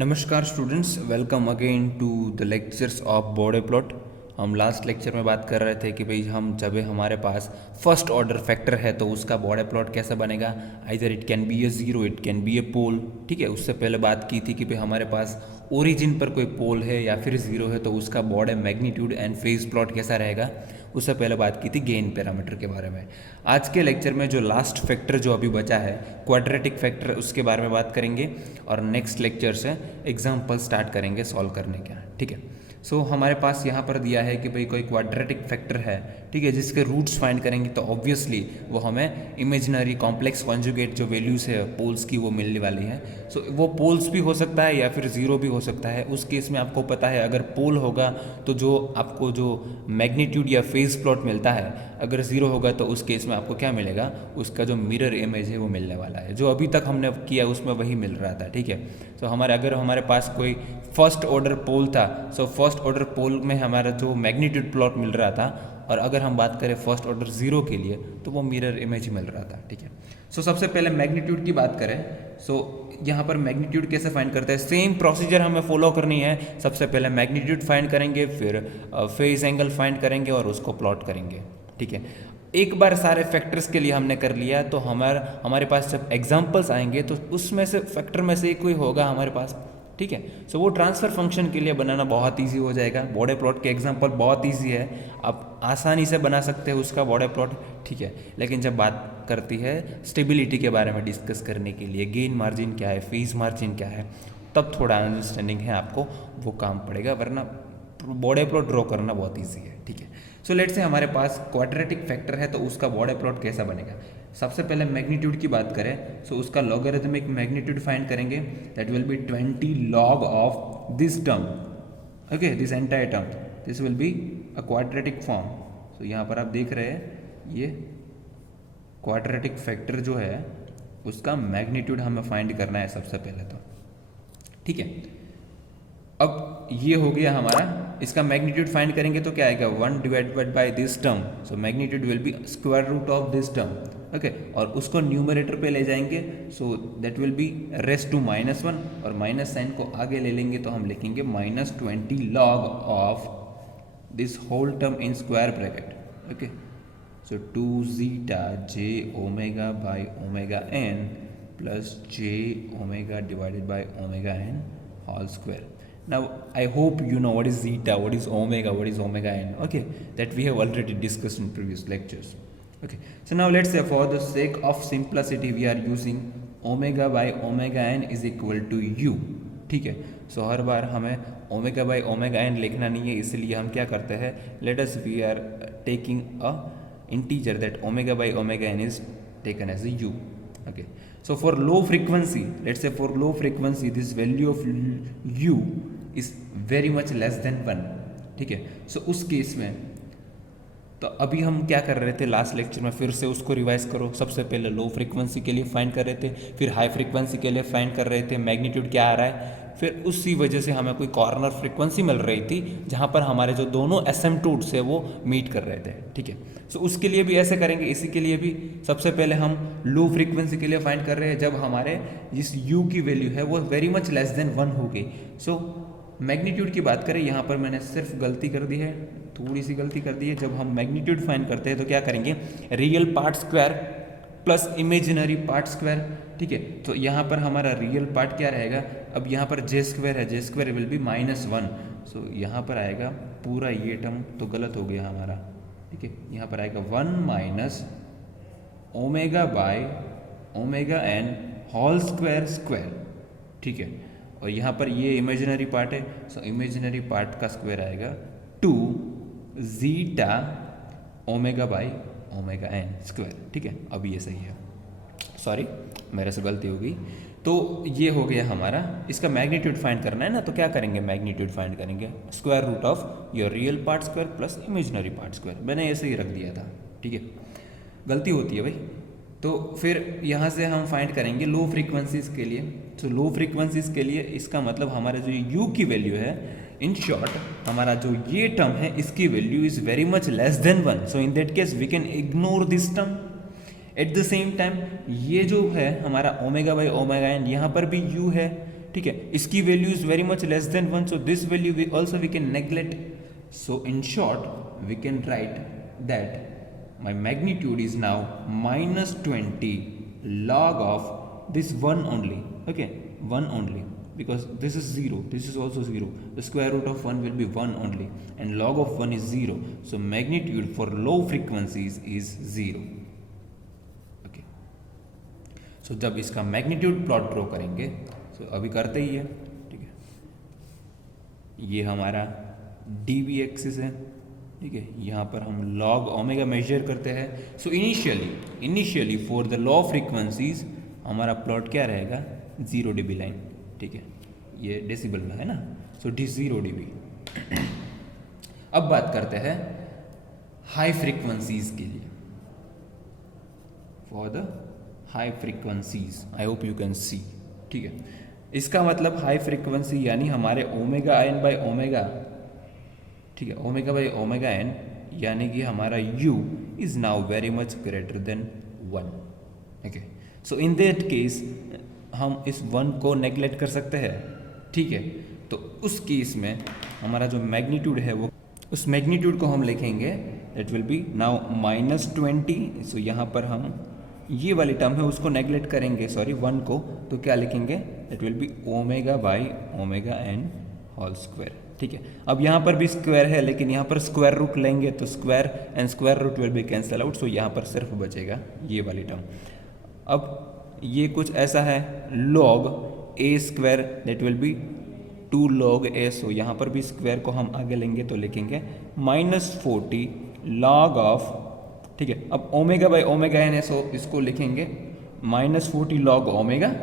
नमस्कार students, welcome again to the lectures of Bode plot. हम last lecture में बात कर रहे थे कि भाई हम जब हमारे पास फर्स्ट ऑर्डर फैक्टर है तो उसका बॉडे प्लॉट कैसा बनेगा। Either it can be a zero, it can be a pole. ठीक है, उससे पहले बात की थी कि भाई हमारे पास ओरिजिन पर कोई पोल है या फिर ज़ीरो है तो उसका बॉडे मैग्नीट्यूड एंड फेज प्लॉट कैसा रहेगा। उससे पहले बात की थी गेन पैरामीटर के बारे में। आज के लेक्चर में जो लास्ट फैक्टर जो अभी बचा है क्वाड्रेटिक फैक्टर, उसके बारे में बात करेंगे और नेक्स्ट लेक्चर से एग्जाम्पल स्टार्ट करेंगे सॉल्व करने का। ठीक है, सो हमारे पास यहाँ पर दिया है कि भाई कोई क्वाड्रेटिक फैक्टर है, ठीक है, जिसके रूट्स फाइंड करेंगे तो ऑब्वियसली वो हमें इमेजिनरी कॉम्प्लेक्स कॉन्जुगेट जो वैल्यूज़ है पोल्स की वो मिलने वाली है। सो वो पोल्स भी हो सकता है या फिर ज़ीरो भी हो सकता है। उस केस में आपको पता है अगर पोल होगा तो जो आपको जो मैग्नीट्यूड या फेज प्लॉट मिलता है, अगर ज़ीरो होगा तो उस केस में आपको क्या मिलेगा, उसका जो मिरर इमेज है वो मिलने वाला है। जो अभी तक हमने किया उसमें वही मिल रहा था। ठीक है, तो अगर हमारे पास कोई फर्स्ट ऑर्डर पोल था, सो फर्स्ट ऑर्डर पोल में हमारा जो मैग्नीट्यूड प्लॉट मिल रहा था, और अगर हम बात करें फर्स्ट ऑर्डर ज़ीरो के लिए तो वो मिरर इमेज मिल रहा था। ठीक है, सो सबसे पहले मैग्नीट्यूड की बात करें। सो यहाँ पर मैग्नीट्यूड कैसे फाइंड करते हैं, सेम प्रोसीजर हमें फॉलो करनी है। सबसे पहले मैग्नीट्यूड फाइंड करेंगे, फिर फेज एंगल फाइंड करेंगे और उसको प्लॉट करेंगे। ठीक है, एक बार सारे फैक्टर्स के लिए हमने कर लिया तो हमारे पास जब एग्जाम्पल्स आएंगे तो उसमें से फैक्टर में से कोई होगा हमारे पास। ठीक है, सो वो ट्रांसफ़र फंक्शन के लिए बनाना बहुत इजी हो जाएगा। बॉडे प्लॉट के एग्जांपल बहुत इजी है, आप आसानी से बना सकते हैं उसका बॉडे प्लॉट। ठीक है, लेकिन जब बात करती है स्टेबिलिटी के बारे में डिस्कस करने के लिए, गेन मार्जिन क्या है, फेज मार्जिन क्या है, तब थोड़ा अंडरस्टैंडिंग है आपको, वो काम पड़ेगा, वरना बॉडे प्लॉट ड्रॉ करना बहुत ईजी है। ठीक है, सो लेट्स से हमारे पास क्वाड्रेटिक फैक्टर है तो उसका बॉडे प्लॉट कैसा बनेगा। सबसे पहले मैग्नीट्यूड की बात करें, सो उसका लॉगरिथमिक मैग्नीट्यूड फाइंड करेंगे, that will be 20 log of this term. Okay, this entire term, this will be a quadratic form. So यहाँ पर आप देख रहे हैं ये क्वाड्रेटिक फैक्टर जो है उसका मैग्नीट्यूड हमें फाइंड करना है सबसे पहले तो। ठीक है, अब ये हो गया हमारा, इसका मैग्नीट्यूड फाइंड करेंगे तो क्या आएगा, 1 divided by this term. So magnitude will be square root of this term. Okay, और उसको न्यूमरेटर पे ले जाएंगे, so that will be raised to -1, और माइनस साइन को आगे ले लेंगे तो हम लिखेंगे -20 log of this whole term in square bracket. Okay, so 2 zeta j omega by omega n plus j omega divided by omega n whole square. Now I hope you know what is zeta, what is omega n. Okay, that we have already discussed in previous lectures. Okay, so now let's say for the sake of simplicity we are using omega by omega n is equal to u. ठीक है, सो हर बार हमें omega by omega N लिखना नहीं है, इसलिए हम क्या करते हैं, let us we are taking a integer that omega by omega n is taken as u. Okay, so for low frequency, let's say for low frequency this value of u is very much less than 1. ठीक है, सो उस case में तो अभी हम क्या कर रहे थे लास्ट लेक्चर में, फिर से उसको रिवाइज करो। सबसे पहले लो फ्रीक्वेंसी के लिए फाइंड कर रहे थे, फिर हाई फ्रीक्वेंसी के लिए फाइंड कर रहे थे मैग्नीट्यूड क्या आ रहा है, फिर उसी वजह से हमें कोई कॉर्नर फ्रीक्वेंसी मिल रही थी जहाँ पर हमारे जो दोनों एसिम्पटोड्स है वो मीट कर रहे थे। ठीक है, सो उसके लिए भी ऐसे करेंगे, इसी के लिए भी सबसे पहले हम लो फ्रीक्वेंसी के लिए फाइंड कर रहे हैं जब हमारे जिस u की वैल्यू है वो वेरी मच लेस देन 1 हो गई। सो मैग्नीट्यूड की बात करें, यहाँ पर मैंने सिर्फ गलती कर दी है, थोड़ी सी गलती कर दी है। जब हम मैग्नीट्यूड फाइंड करते हैं तो क्या करेंगे, real part square plus imaginary part square. ठीक है, तो यहाँ पर हमारा रियल पार्ट क्या रहेगा, अब यहाँ पर जे स्क्वायर है, जे स्क्वायर विल बी -1। सो यहाँ पर आएगा पूरा ये टर्म तो गलत हो गया हमारा। ठीक है, यहाँ पर आएगा 1 minus omega by omega n whole square square. ठीक है, और यहाँ पर ये इमेजिनरी पार्ट है, सो इमेजिनरी पार्ट का स्क्वायर आएगा 2 zeta omega by omega n square. ठीक है, अब ये सही है, सॉरी मेरे से गलती हो गई। तो ये हो गया हमारा, इसका मैग्नीट्यूड फाइंड करना है ना, तो क्या करेंगे, मैग्नीट्यूड फाइंड करेंगे square root of your real part square plus imaginary part square. मैंने ऐसे ही रख दिया था। ठीक है, गलती होती है भाई। तो फिर यहाँ से हम फाइंड करेंगे लो फ्रीक्वेंसीज़ के लिए। तो लो फ्रीक्वेंसीज़ के लिए इसका मतलब हमारे जो u की वैल्यू है, इन शॉर्ट हमारा जो ये टर्म है इसकी value is very much less than 1। So in that case we can ignore this term. At the same time ये जो है हमारा ओमेगा बाई ओमेगा एन, यहाँ पर भी u है, ठीक है, इसकी value is very much less than 1, so this value we also we can neglect. So in short we can write that my magnitude is now minus 20 log of this 1 only. Okay, 1 only, because this is 0, this is also 0, the square root of 1 will be 1 only, and log of 1 is 0, so magnitude for low frequencies is 0. Okay, so जब इसका magnitude plot draw करेंगे, so अभी करते ही है, ठीक है, ये हमारा dB एक्सिस है, ठीक है, यहाँ पर हम log ओमेगा मेजर करते हैं. So initially for the low frequencies हमारा प्लॉट क्या रहेगा, 0 dB लाइन, ठीक है, ये डेसिबल में है ना, सो 0 dB. अब बात करते हैं हाई फ्रीक्वेंसीज के लिए. For the high frequencies I hope you can see, ठीक है, इसका मतलब हाई फ्रीक्वेंसी यानी हमारे ओमेगा n बाई ओमेगा, ठीक है, ओमेगा बाई ओमेगा एन, यानी कि हमारा u is now very much greater than 1. Okay, so in that case हम इस 1 को नेग्लेक्ट कर सकते हैं, ठीक है. तो उस केस में हमारा जो मैग्नीट्यूड है वो, उस मैग्नीट्यूड को हम लिखेंगे दैट विल बी नाउ -20. सो यहाँ पर हम ये वाली टर्म है उसको नेग्लेक्ट करेंगे, सॉरी 1 को, तो क्या लिखेंगे, that will be omega by omega n whole square, ठीक है. अब यहाँ पर भी स्क्वायर है, लेकिन यहाँ पर स्क्वायर रूट लेंगे तो square and square root will be cancel out, so यहाँ पर सिर्फ बचेगा ये वाली टर्म. अब ये कुछ ऐसा है, log a square that will B 2 log a, सो यहाँ पर भी स्क्वायर को हम आगे लेंगे तो लिखेंगे -40 log ऑफ, ठीक है. अब ओमेगा बाई ओमेगा एन है, सो इसको लिखेंगे -40 log ओमेगा.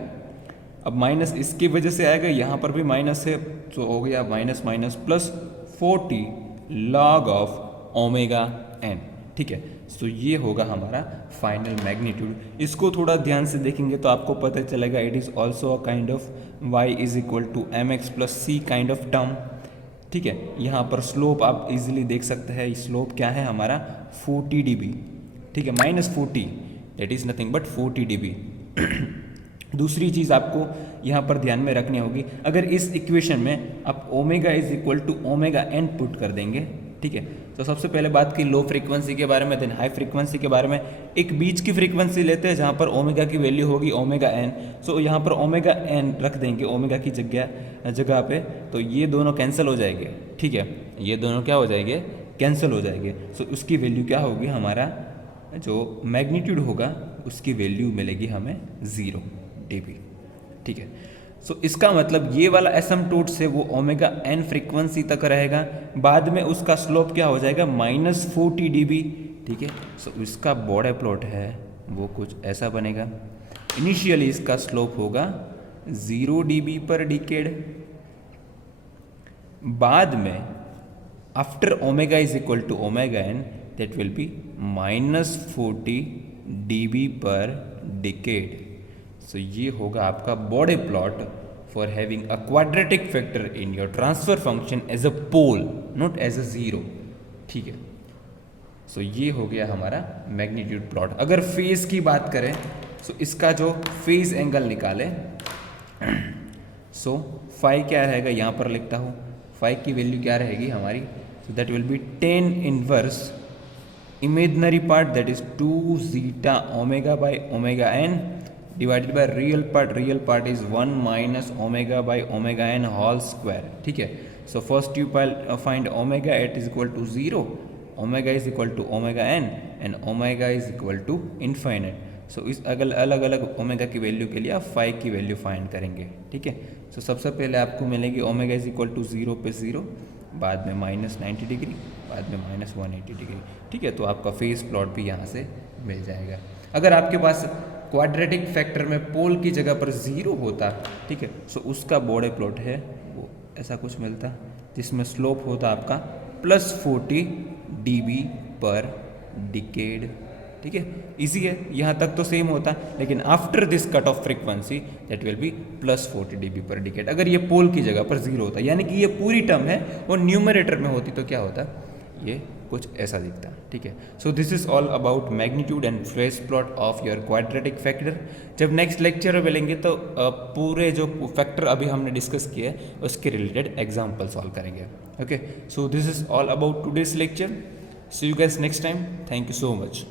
अब माइनस इसकी वजह से आएगा, यहाँ पर भी माइनस है, तो हो गया minus minus plus 40 log of omega n, ठीक है. सो ये होगा हमारा फाइनल मैग्नीट्यूड. इसको थोड़ा ध्यान से देखेंगे तो आपको पता चलेगा it is also a kind of y is equal to mx plus c kind of term, ठीक है. यहाँ पर स्लोप आप इजीली देख सकते हैं, स्लोप क्या है हमारा 40 dB, ठीक है, -40 that is nothing but 40 dB. दूसरी चीज़ आपको यहाँ पर ध्यान में रखनी होगी, अगर इस इक्वेशन में आप omega is equal to omega n put कर देंगे, ठीक है. तो सबसे पहले बात की लो फ्रीक्वेंसी के बारे में, देन हाई फ्रीक्वेंसी के बारे में. एक बीच की फ्रीक्वेंसी लेते हैं जहाँ पर ओमेगा की वैल्यू होगी ओमेगा एन, सो यहाँ पर ओमेगा एन रख देंगे ओमेगा की जगह पे, तो ये दोनों कैंसिल हो जाएंगे, ठीक है, ये दोनों क्या हो जाएंगे, कैंसिल हो जाएंगे. सो उसकी वैल्यू क्या होगी, हमारा जो मैग्नीट्यूड होगा उसकी वैल्यू मिलेगी हमें 0 dB, ठीक है. सो इसका मतलब ये वाला एसिम्पटोट से वो ओमेगा एन फ्रीक्वेंसी तक रहेगा, बाद में उसका स्लोप क्या हो जाएगा -40 dB, ठीक है. सो इसका बॉर्डर प्लॉट है वो कुछ ऐसा बनेगा. इनिशियली इसका स्लोप होगा 0 dB पर डिकेड, बाद में after omega is equal to omega n that will be -40 dB per decade. So ये होगा आपका Bode plot for having a quadratic factor in your transfer function as a pole, not as a 0, ठीक है. सो ये हो गया हमारा magnitude plot. अगर फेज की बात करें, सो इसका जो फेज एंगल निकाले, सो फाई क्या रहेगा, यहाँ पर लिखता हूँ, फाई की वैल्यू क्या रहेगी हमारी, so that will be tan inverse imaginary part that is 2 zeta omega by omega n divided by real part is 1 minus omega by omega n whole square, ठीक है. So first you find omega at is equal to 0, omega is equal to omega n and omega is equal to infinite. So इस अलग अलग omega की value के लिए आप phi की वैल्यू फाइंड करेंगे, ठीक है. सो सबसे पहले आपको मिलेगी ओमेगा इज इक्वल टू 0 पे 0, बाद में -90 डिग्री, बाद में -180 डिग्री, ठीक है. तो आपका फेस प्लॉट भी यहाँ से मिल जाएगा. अगर आपके पास क्वाड्रेटिक फैक्टर में पोल की जगह पर 0 होता, ठीक है, सो उसका बॉडी प्लॉट है वो ऐसा कुछ मिलता, जिसमें स्लोप होता आपका +40 dB पर डिकेड, ठीक है. इजी है, यहाँ तक तो सेम होता, लेकिन after this cut off frequency that will be +40 dB per decade. अगर ये पोल की जगह पर 0 होता, यानी कि ये पूरी टर्म है वो न्यूमरेटर में होती, तो क्या होता, ये कुछ ऐसा दिखता है, ठीक है। सो this is all about magnitude and fresh plot of your quadratic factor. जब नेक्स्ट लेक्चर में मिलेंगे तो पूरे जो फैक्टर अभी हमने डिस्कस किए उसके रिलेटेड एग्जाम्पल सॉल्व करेंगे। Okay, so this is all about today's lecture. See you guys next time. Thank you so much.